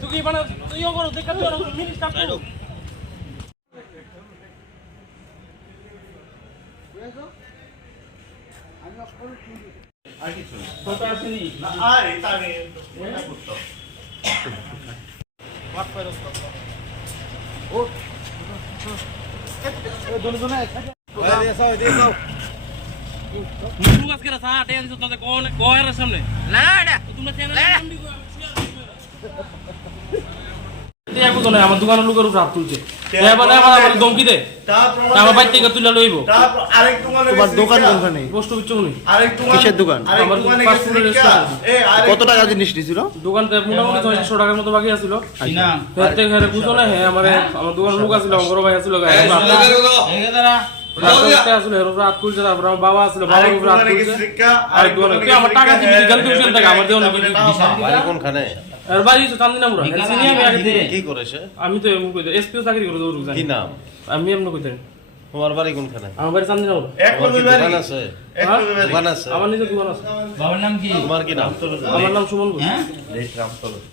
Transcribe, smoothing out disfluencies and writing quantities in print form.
তুই মানে তুইও করো দেখা তুই মিনিস্টার করো আর কিছু কত আসেনি আর এটা আমি এটা করতে মাফ করো ও दोनों दोनों दे सो मुझे आज के रहा था टेंशन तो तो कौन है सामने लड़ा तुमने चैनल नाम भी দিয়া কো না আমার দোকানের লোকের উপর হাত তুলছে এবার আমার ধমকি দে আমার বাইক থেকে তুলে লইবো আরেক দোকানে তোমার দোকান কোনখানে পোস্ট অফিস চৌনি আরেক দোকান কিসের দোকান আমার পাসপোর্টের রেস্টুরেন্ট কত টাকা জিনিস দিছিল দোকানতে মোটামুটি 600 টাকার মতো বাকি আছিল না এতে ঘরে বুঝো না হ্যাঁ আমার দোকানের লোক আছিল আমার বড় ভাই আছিল এই দাঁড়া আসলে রাত তুলছে তারপর আমার বাবা আছিল বাবার উপর রাত তুলছে আরেক দোকানে কি আমার টাকা দিবি জলদি উঠেন টাকা আমার দেও না বাড়ি কোনখানে আর বাড়ি তো চান্দিনামুরা সিনিয়া আমি আগে থেকে কি করেছে আমি তো এমন কই এসপিও চাকরি করে দৌড় জানি কি নাম আমি এমন কইতে তোমার বাড়ি কোনখানে আমার বাড়ি চান্দিনামুরা এক দোকান আছে দোকান আছে আমার নিজের দোকান আছে বাবার নাম কি তোমার কি নাম আমার নাম সুমন হ্যাঁ এই রামতল